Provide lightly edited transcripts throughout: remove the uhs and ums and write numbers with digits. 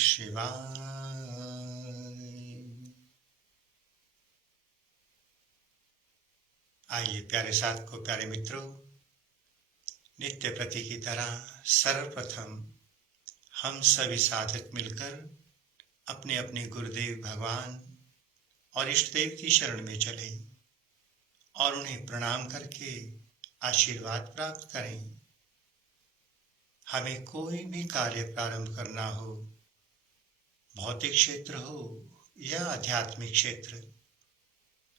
शिवाय। आइए प्यारे साधकों, प्यारे मित्रों, नित्य प्रति की तरह सर्वप्रथम हम सभी साधक मिलकर अपने अपने गुरुदेव भगवान और इष्ट देव की शरण में चलें और उन्हें प्रणाम करके आशीर्वाद प्राप्त करें। हमें कोई भी कार्य प्रारंभ करना हो, भौतिक क्षेत्र हो या आध्यात्मिक क्षेत्र,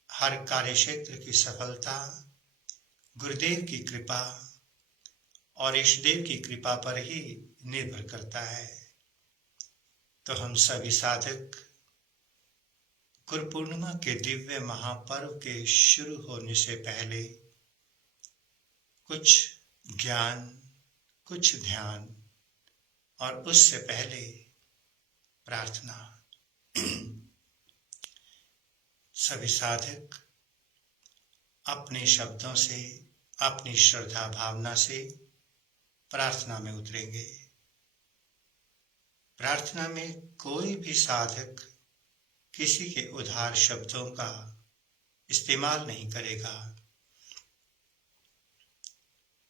हर कार्य क्षेत्र की सफलता गुरुदेव की कृपा और इष्ट देव की कृपा पर ही निर्भर करता है। तो हम सभी साधक गुरु पूर्णिमा के दिव्य महापर्व के शुरू होने से पहले कुछ ज्ञान, कुछ ध्यान और उससे पहले प्रार्थना। सभी साधक अपने शब्दों से, अपनी श्रद्धा भावना से प्रार्थना में उतरेंगे। प्रार्थना में कोई भी साधक किसी के उधार शब्दों का इस्तेमाल नहीं करेगा।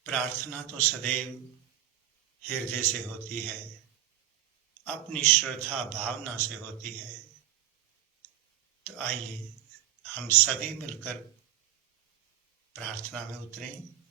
प्रार्थना तो सदैव हृदय से होती है, अपनी श्रद्धा भावना से होती है। तो आइए हम सभी मिलकर प्रार्थना में उतरें।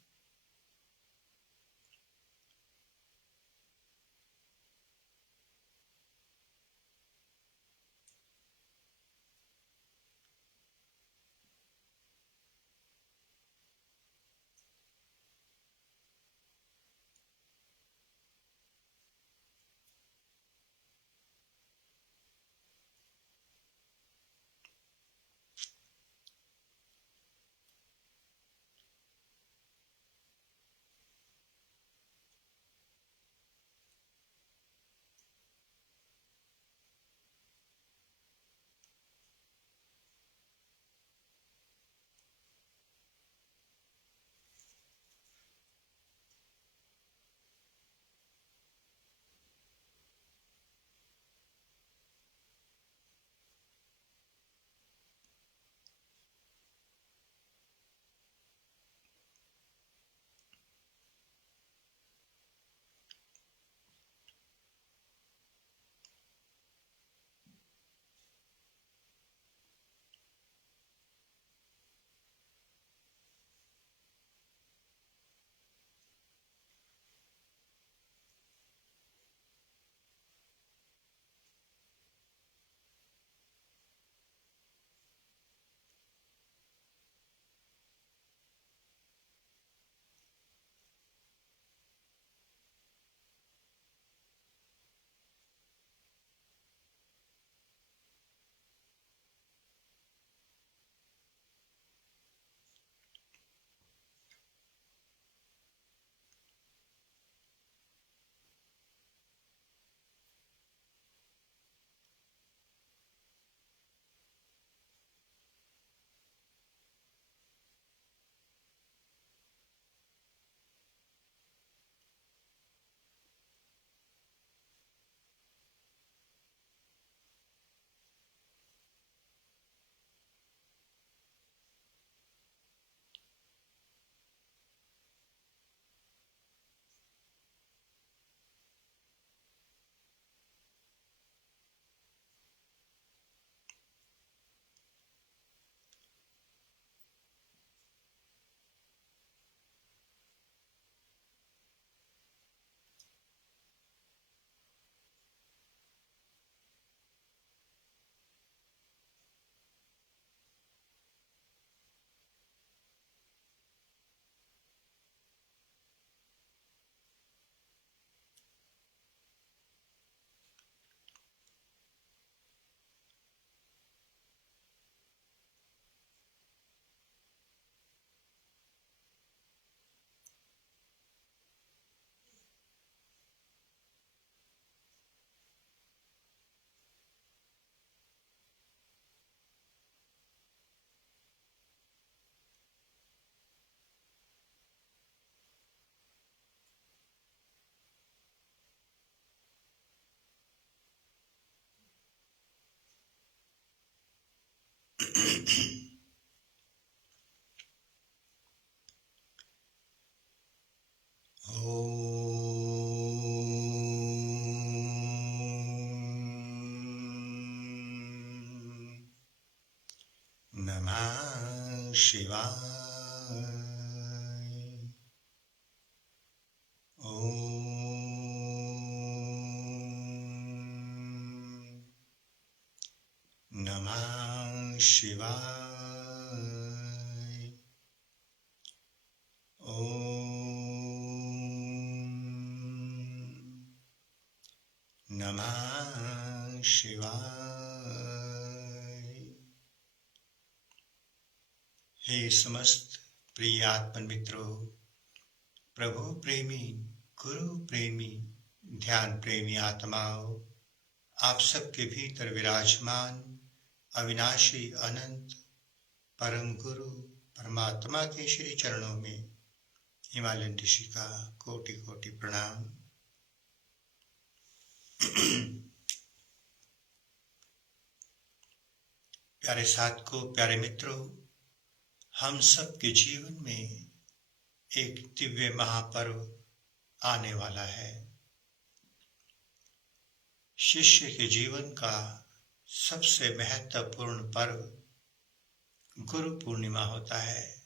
नमः शिवाय। नमः शिवाय। नमः शिवाय। हे समस्त प्रिय आत्मन मित्रों, प्रभु प्रेमी, गुरु प्रेमी, ध्यान प्रेमी आत्माओं, आप सबके भीतर विराजमान अविनाशी अनंत परम गुरु परमात्मा के श्री चरणों में हिमालयन ऋषि का कोटि कोटि प्रणाम। प्यारे साधकों, प्यारे मित्रों, हम सबके जीवन में एक दिव्य महापर्व आने वाला है। शिष्य के जीवन का सबसे महत्वपूर्ण पर्व गुरु पूर्णिमा होता है,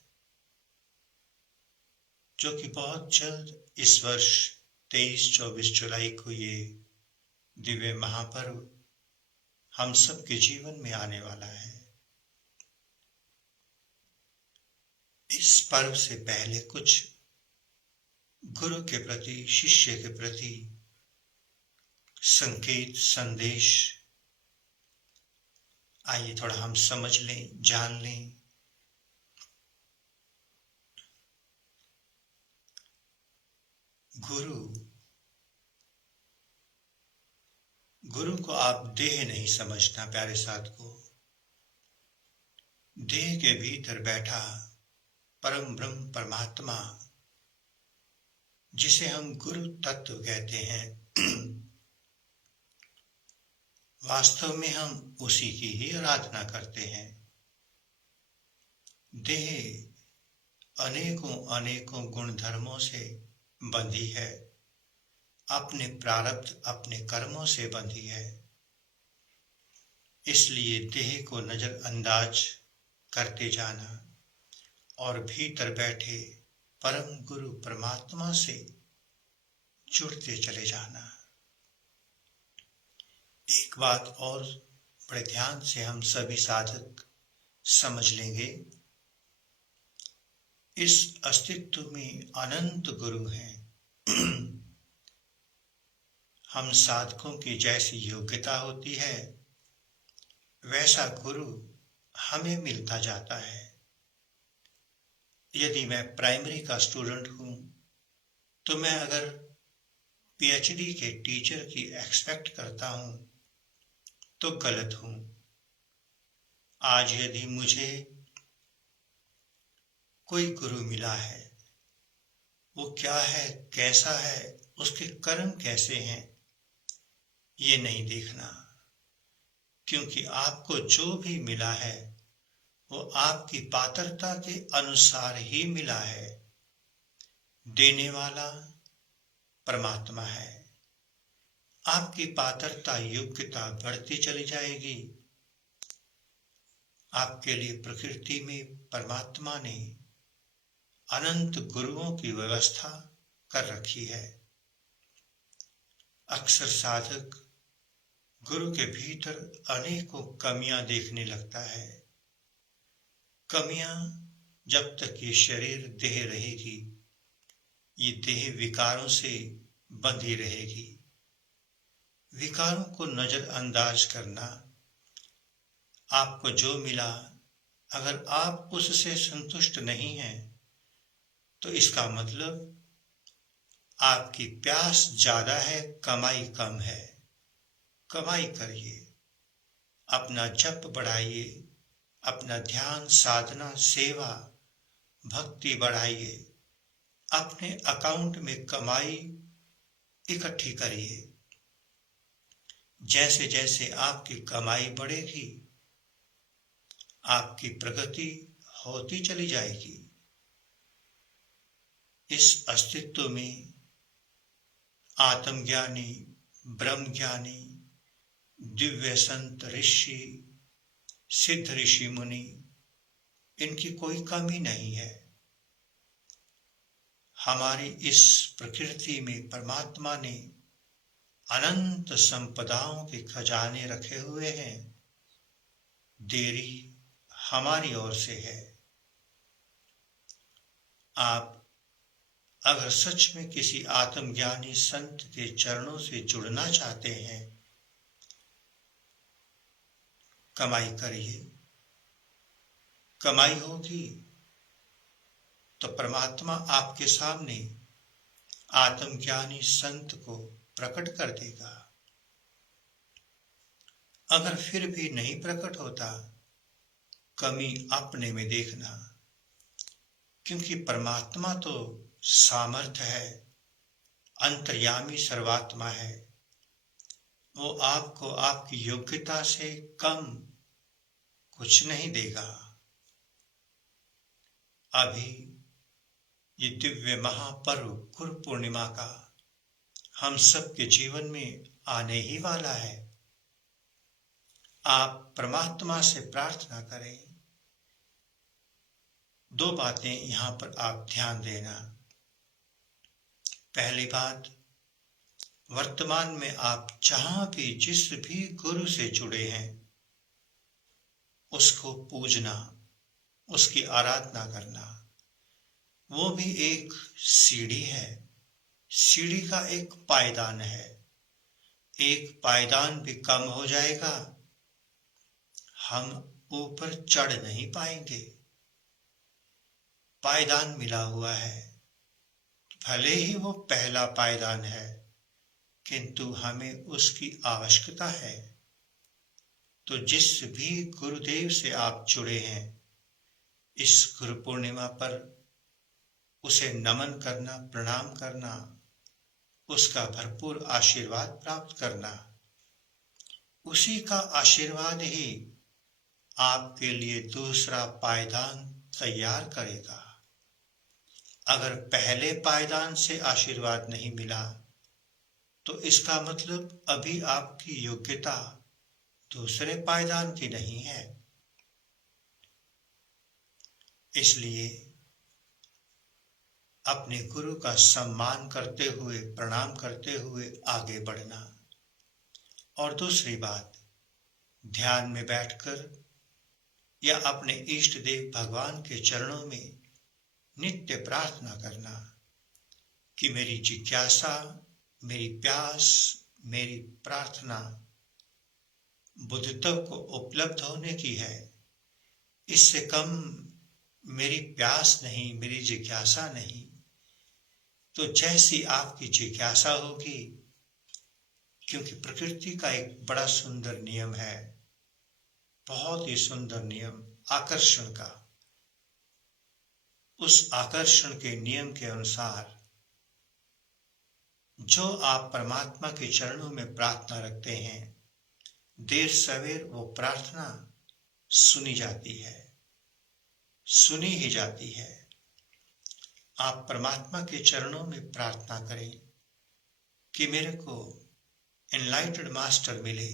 जो कि बहुत जल्द इस वर्ष 23-24 जुलाई को ये दिव्य महापर्व हम सबके जीवन में आने वाला है। इस पर्व से पहले कुछ गुरु के प्रति, शिष्य के प्रति संकेत, संदेश आइए थोड़ा हम समझ लें, जान लें। गुरु को आप देह नहीं समझना प्यारे साधकों। देह के भीतर बैठा परम ब्रह्म परमात्मा, जिसे हम गुरु तत्व कहते हैं, वास्तव में हम उसी की ही आराधना करते हैं। देह अनेकों अनेकों गुण धर्मों से बंधी है, अपने प्रारब्ध, अपने कर्मों से बंधी है। इसलिए देह को नजरअंदाज करते जाना और भीतर बैठे परम गुरु परमात्मा से जुड़ते चले जाना। एक बात और बड़े ध्यान से हम सभी साधक समझ लेंगे, इस अस्तित्व में अनंत गुरु हैं। हम साधकों की जैसी योग्यता होती है, वैसा गुरु हमें मिलता जाता है। यदि मैं प्राइमरी का स्टूडेंट हूं, तो मैं अगर पीएचडी के टीचर की एक्सपेक्ट करता हूं तो गलत हूं। आज यदि मुझे कोई गुरु मिला है, वो क्या है, कैसा है, उसके कर्म कैसे हैं, ये नहीं देखना, क्योंकि आपको जो भी मिला है वो आपकी पात्रता के अनुसार ही मिला है। देने वाला परमात्मा है। आपकी पात्रता, योग्यता बढ़ती चली जाएगी। आपके लिए प्रकृति में परमात्मा ने अनंत गुरुओं की व्यवस्था कर रखी है। अक्सर साधक गुरु के भीतर अनेकों कमियां देखने लगता है। कमियां, जब तक ये शरीर देह रहेगी, ये देह विकारों से बंधी रहेगी। विकारों को नजरअंदाज करना, आपको जो मिला अगर आप उससे संतुष्ट नहीं हैं, तो इसका मतलब आपकी प्यास ज्यादा है, कमाई कम है। कमाई करिए, अपना जप बढ़ाइए, अपना ध्यान, साधना, सेवा, भक्ति बढ़ाइए, अपने अकाउंट में कमाई इकट्ठी करिए। जैसे जैसे आपकी कमाई बढ़ेगी, आपकी प्रगति होती चली जाएगी। इस अस्तित्व में आत्मज्ञानी, ब्रह्म ज्ञानी, दिव्य संत, ऋषि, सिद्ध ऋषि मुनि, इनकी कोई कमी नहीं है। हमारी इस प्रकृति में परमात्मा ने अनंत संपदाओं के खजाने रखे हुए हैं। देरी हमारी ओर से है। आप अगर सच में किसी आत्मज्ञानी संत के चरणों से जुड़ना चाहते हैं, कमाई करिए। कमाई होगी तो परमात्मा आपके सामने आत्मज्ञानी संत को प्रकट कर देगा। अगर फिर भी नहीं प्रकट होता, कमी अपने में देखना, क्योंकि परमात्मा तो सामर्थ्य है, अंतर्यामी सर्वात्मा है। वो आपको आपकी योग्यता से कम कुछ नहीं देगा। अभी ये दिव्य महापर्व गुरु पूर्णिमा का हम सबके जीवन में आने ही वाला है। आप परमात्मा से प्रार्थना करें। दो बातें यहां पर आप ध्यान देना। पहली बात, वर्तमान में आप जहां भी जिस भी गुरु से जुड़े हैं, उसको पूजना, उसकी आराधना करना। वो भी एक सीढ़ी है। सीढ़ी का एक पायदान है। एक पायदान भी कम हो जाएगा, हम ऊपर चढ़ नहीं पाएंगे। पायदान मिला हुआ है, भले ही वो पहला पायदान है, किंतु हमें उसकी आवश्यकता है। तो जिस भी गुरुदेव से आप जुड़े हैं, इस गुरु पूर्णिमा पर उसे नमन करना, प्रणाम करना, उसका भरपूर आशीर्वाद प्राप्त करना। उसी का आशीर्वाद ही आपके लिए दूसरा पायदान तैयार करेगा। अगर पहले पायदान से आशीर्वाद नहीं मिला, तो इसका मतलब अभी आपकी योग्यता दूसरे पायदान की नहीं है। इसलिए अपने गुरु का सम्मान करते हुए, प्रणाम करते हुए आगे बढ़ना। और दूसरी बात, ध्यान में बैठकर या अपने इष्ट देव भगवान के चरणों में नित्य प्रार्थना करना कि मेरी जिज्ञासा, मेरी प्यास, मेरी प्रार्थना बुद्धत्व को उपलब्ध होने की है। इससे कम मेरी प्यास नहीं, मेरी जिज्ञासा नहीं। तो जैसी आपकी जिज्ञासा होगी, क्योंकि प्रकृति का एक बड़ा सुंदर नियम है, बहुत ही सुंदर नियम, आकर्षण का। उस आकर्षण के नियम के अनुसार जो आप परमात्मा के चरणों में प्रार्थना रखते हैं, देर सवेर वो प्रार्थना सुनी जाती है, सुनी ही जाती है। आप परमात्मा के चरणों में प्रार्थना करें कि मेरे को एनलाइटेड मास्टर मिले,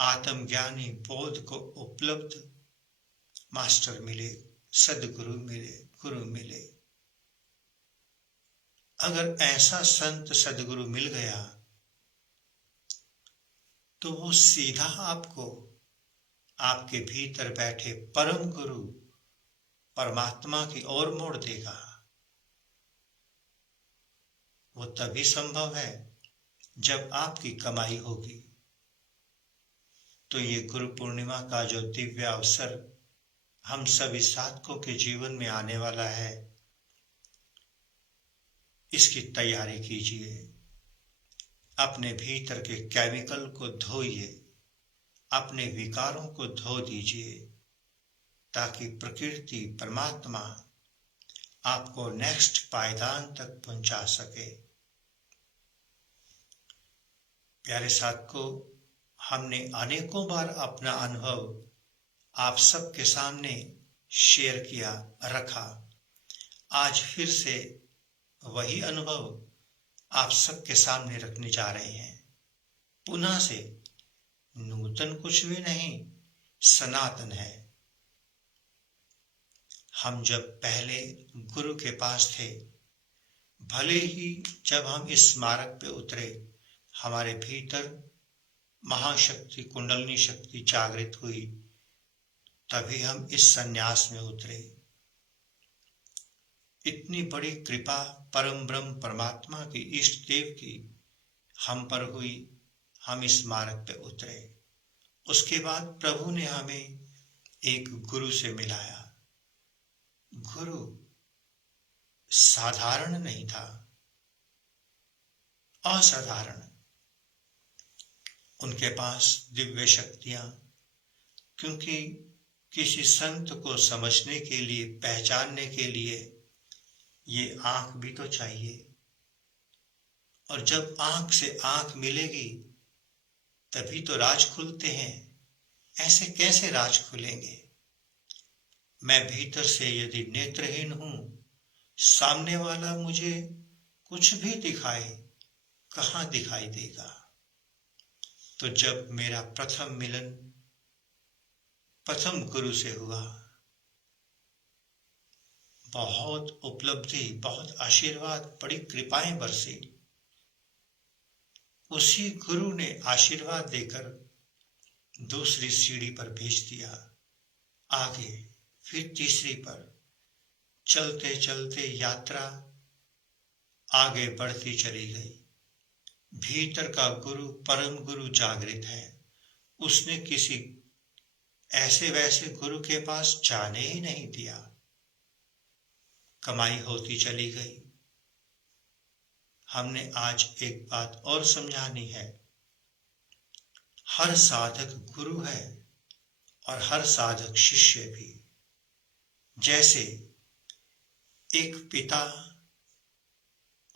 आत्मज्ञानी बोध को उपलब्ध मास्टर मिले, सदगुरु मिले, गुरु मिले। अगर ऐसा संत सदगुरु मिल गया, तो वो सीधा आपको आपके भीतर बैठे परम गुरु परमात्मा की ओर मोड़ देगा। वो तभी संभव है जब आपकी कमाई होगी। तो ये गुरु पूर्णिमा का जो दिव्य अवसर हम सभी साधकों के जीवन में आने वाला है, इसकी तैयारी कीजिए। अपने भीतर के केमिकल को धोइए, अपने विकारों को धो दीजिए, ताकि प्रकृति, परमात्मा आपको नेक्स्ट पायदान तक पहुंचा सके। प्यारे साधकों, हमने अनेकों बार अपना अनुभव आप सबके सामने शेयर किया, रखा। आज फिर से वही अनुभव आप सबके सामने रखने जा रहे हैं। पुनः से नूतन कुछ भी नहीं, सनातन है। हम जब पहले गुरु के पास थे, भले ही जब हम इस मार्ग पे उतरे, हमारे भीतर महाशक्ति, कुंडलिनी शक्ति जागृत हुई, तभी हम इस संन्यास में उतरे। इतनी बड़ी कृपा परम ब्रह्म परमात्मा की, इष्ट देव की हम पर हुई, हम इस मार्ग पे उतरे। उसके बाद प्रभु ने हमें एक गुरु से मिलाया। गुरु साधारण नहीं था, असाधारण। उनके पास दिव्य शक्तियां, क्योंकि किसी संत को समझने के लिए, पहचानने के लिए ये आंख भी तो चाहिए, और जब आंख से आंख मिलेगी तभी तो राज खुलते हैं। ऐसे कैसे राज खुलेंगे? मैं भीतर से यदि नेत्रहीन हूं, सामने वाला मुझे कुछ भी दिखाए, कहां दिखाई देगा? तो जब मेरा प्रथम मिलन प्रथम गुरु से हुआ, बहुत उपलब्धि, बहुत आशीर्वाद, बड़ी कृपाएं बरसी। उसी गुरु ने आशीर्वाद देकर दूसरी सीढ़ी पर भेज दिया, आगे, फिर तीसरी पर। चलते चलते यात्रा आगे बढ़ती चली गई। भीतर का गुरु, परम गुरु जागृत है। उसने किसी ऐसे वैसे गुरु के पास जाने ही नहीं दिया। कमाई होती चली गई। हमने आज एक बात और समझानी है। हर साधक गुरु है और हर साधक शिष्य भी। जैसे एक पिता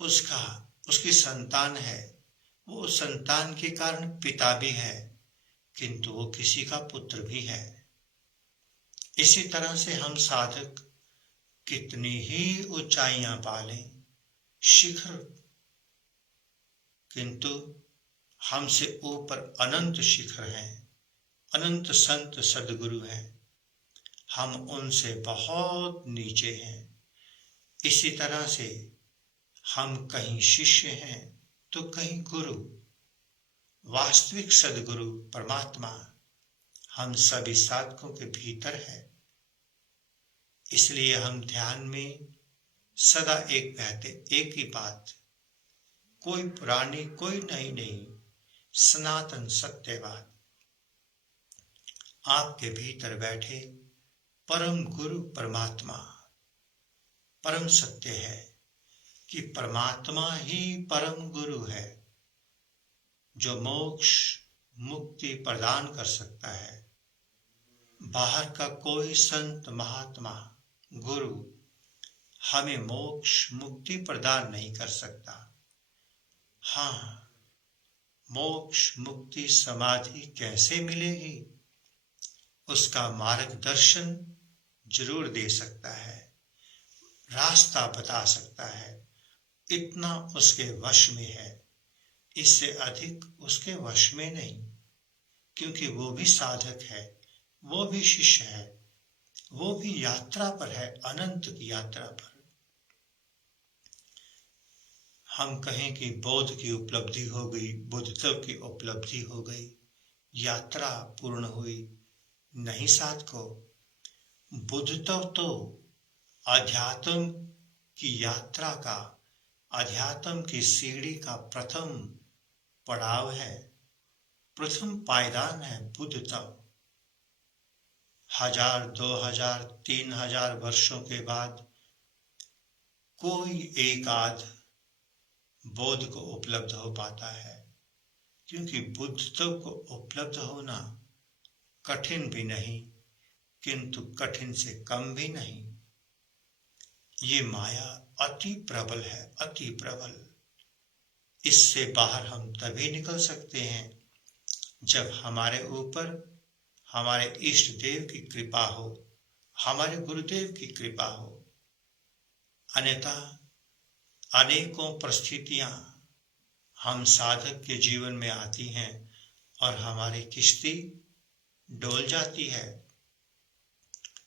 उसकी संतान है, वो संतान के कारण पिता भी है, किंतु वो किसी का पुत्र भी है। इसी तरह से हम साधक कितनी ही ऊंचाइयां पालें, शिखर, किंतु हमसे ऊपर अनंत शिखर हैं, अनंत संत सदगुरु हैं। हम उनसे बहुत नीचे हैं। इसी तरह से हम कहीं शिष्य हैं तो कहीं गुरु। वास्तविक सदगुरु परमात्मा हम सभी साधकों के भीतर है। इसलिए हम ध्यान में सदा एक कहते, एक ही बात, कोई पुरानी, कोई नई नहीं, सनातन सत्य बात। आपके भीतर बैठे परम गुरु परमात्मा परम सत्य है कि परमात्मा ही परम गुरु है, जो मोक्ष मुक्ति प्रदान कर सकता है। बाहर का कोई संत, महात्मा, गुरु हमें मोक्ष मुक्ति प्रदान नहीं कर सकता। हाँ, मोक्ष मुक्ति समाधि कैसे मिलेगी, उसका मार्गदर्शन जरूर दे सकता है, रास्ता बता सकता है। इतना उसके वश में है, इससे अधिक उसके वश में नहीं, क्योंकि वो भी साधक है, वो भी शिष्य है, वो भी यात्रा पर है, अनंत की यात्रा पर। हम कहें कि बोध की उपलब्धि हो गई, बुद्धत्व की उपलब्धि हो गई, यात्रा पूर्ण हुई। नहीं साधकों, बुद्धत्व तो अध्यात्म की यात्रा का, अध्यात्म की सीढ़ी का प्रथम पड़ाव है, प्रथम पायदान है बुद्धत्व। 1000, 2000, 3000 वर्षों के बाद कोई एक आध बोध को उपलब्ध हो पाता है, क्योंकि बुद्धत्व को उपलब्ध होना कठिन भी नहीं, किंतु कठिन से कम भी नहीं। ये माया अति प्रबल है, अति प्रबल। इससे बाहर हम तभी निकल सकते हैं जब हमारे ऊपर हमारे इष्ट देव की कृपा हो, हमारे गुरुदेव की कृपा हो। अन्यथा अनेकों परिस्थितियां हम साधक के जीवन में आती हैं और हमारी किश्ती डोल जाती है।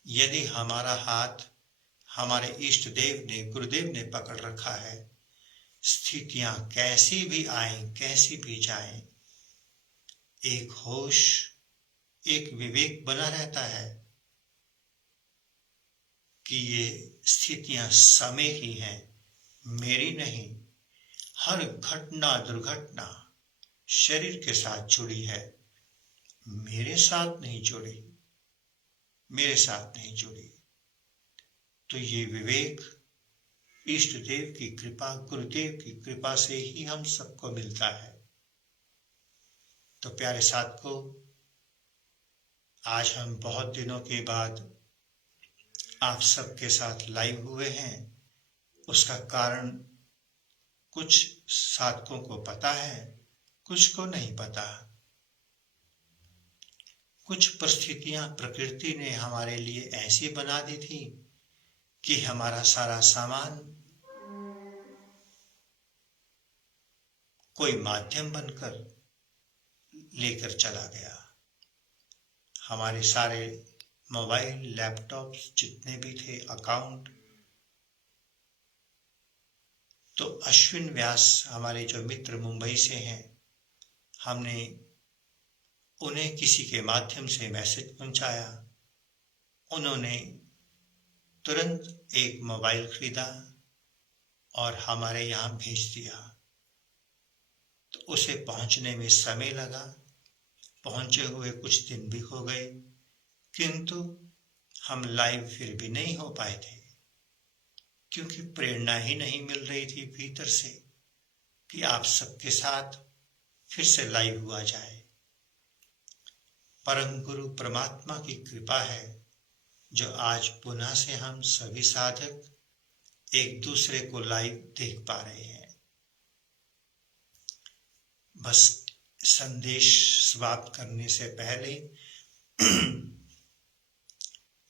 यदि हमारा हाथ हमारे इष्ट देव ने, गुरुदेव ने पकड़ रखा है, स्थितियां कैसी भी आए, कैसी भी जाए, एक होश, एक विवेक बना रहता है कि ये स्थितियां समय ही हैं, मेरी नहीं। हर घटना दुर्घटना शरीर के साथ जुड़ी है, मेरे साथ नहीं जुड़ी, मेरे साथ नहीं जुड़ी। तो ये विवेक इष्ट देव की कृपा, गुरुदेव की कृपा से ही हम सबको मिलता है। तो प्यारे साथियों, आज हम बहुत दिनों के बाद आप सबके साथ लाइव हुए हैं। उसका कारण कुछ साथियों को पता है, कुछ को नहीं पता। कुछ परिस्थितियां प्रकृति ने हमारे लिए ऐसी बना दी थी कि हमारा सारा सामान कोई माध्यम बनकर लेकर चला गया। हमारे सारे मोबाइल, लैपटॉप जितने भी थे, अकाउंट, तो अश्विन व्यास हमारे जो मित्र मुंबई से हैं, हमने उन्हें किसी के माध्यम से मैसेज पहुंचाया। उन्होंने तुरंत एक मोबाइल खरीदा और हमारे यहाँ भेज दिया। तो उसे पहुंचने में समय लगा, पहुंचे हुए कुछ दिन भी हो गए, किंतु हम लाइव फिर भी नहीं हो पाए थे, क्योंकि प्रेरणा ही नहीं मिल रही थी भीतर से कि आप सबके साथ फिर से लाइव हुआ जाए। परम गुरु परमात्मा की कृपा है जो आज पुनः से हम सभी साधक एक दूसरे को लाइव देख पा रहे हैं। बस संदेश समाप्त करने से पहले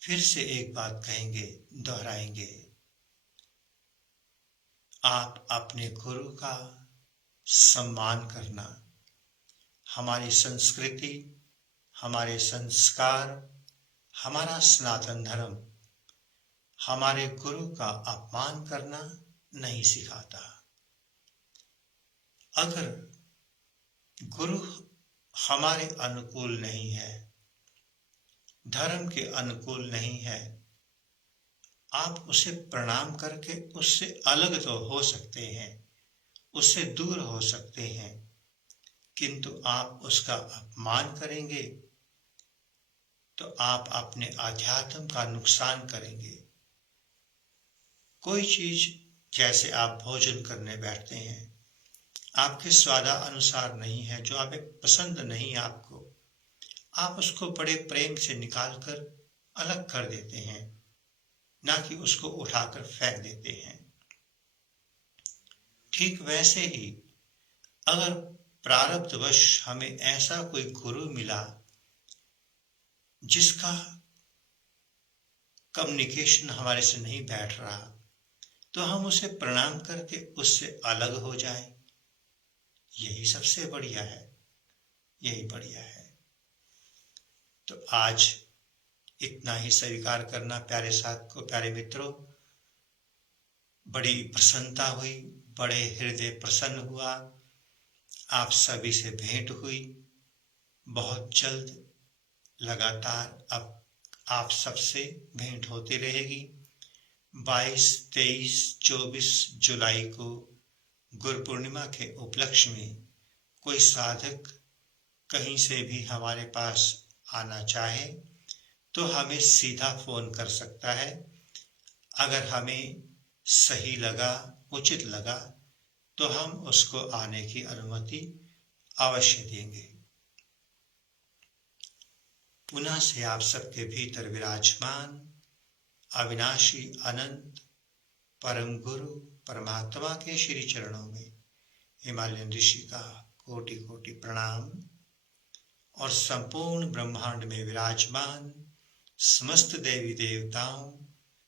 फिर से एक बात कहेंगे, दोहराएंगे। आप अपने गुरु का सम्मान करना, हमारी संस्कृति, हमारे संस्कार, हमारा सनातन धर्म हमारे गुरु का अपमान करना नहीं सिखाता। अगर गुरु हमारे अनुकूल नहीं है, धर्म के अनुकूल नहीं है, आप उसे प्रणाम करके उससे अलग तो हो सकते हैं, उससे दूर हो सकते हैं, किंतु आप उसका अपमान करेंगे तो आप अपने आध्यात्म का नुकसान करेंगे। कोई चीज, जैसे आप भोजन करने बैठते हैं, आपके स्वादा अनुसार नहीं है, जो आप पसंद नहीं आपको, आप उसको बड़े प्रेम से निकालकर अलग कर देते हैं, ना कि उसको उठाकर फेंक देते हैं। ठीक वैसे ही अगर प्रारब्धवश हमें ऐसा कोई गुरु मिला जिसका कम्युनिकेशन हमारे से नहीं बैठ रहा, तो हम उसे प्रणाम करके उससे अलग हो जाए, यही सबसे बढ़िया है, यही बढ़िया है। तो आज इतना ही स्वीकार करना प्यारे साथ को, प्यारे मित्रों। बड़ी प्रसन्नता हुई, बड़े हृदय प्रसन्न हुआ, आप सभी से भेंट हुई। बहुत जल्द लगातार अब आप सबसे भेंट होती रहेगी। 22, 23, 24 जुलाई को गुरु पूर्णिमा के उपलक्ष्य में कोई साधक कहीं से भी हमारे पास आना चाहे तो हमें सीधा फोन कर सकता है। अगर हमें सही लगा, उचित लगा, तो हम उसको आने की अनुमति अवश्य देंगे। पुनः से आप सबके भीतर विराजमान अविनाशी अनंत परम गुरु परमात्मा के श्री चरणों में हिमालयन ऋषि का कोटि कोटि प्रणाम। और संपूर्ण ब्रह्मांड में विराजमान समस्त देवी देवताओं,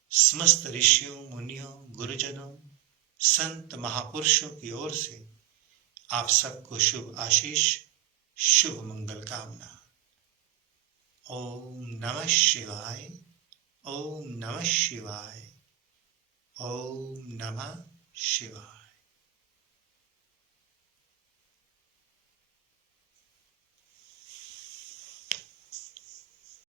समस्त ऋषियों, मुनियों, गुरुजनों, संत महापुरुषों की ओर से आप सबको शुभ आशीष, शुभ मंगल कामना। ओम नमः शिवाय, ओम नमः शिवाय, ओम नमः शिवाय।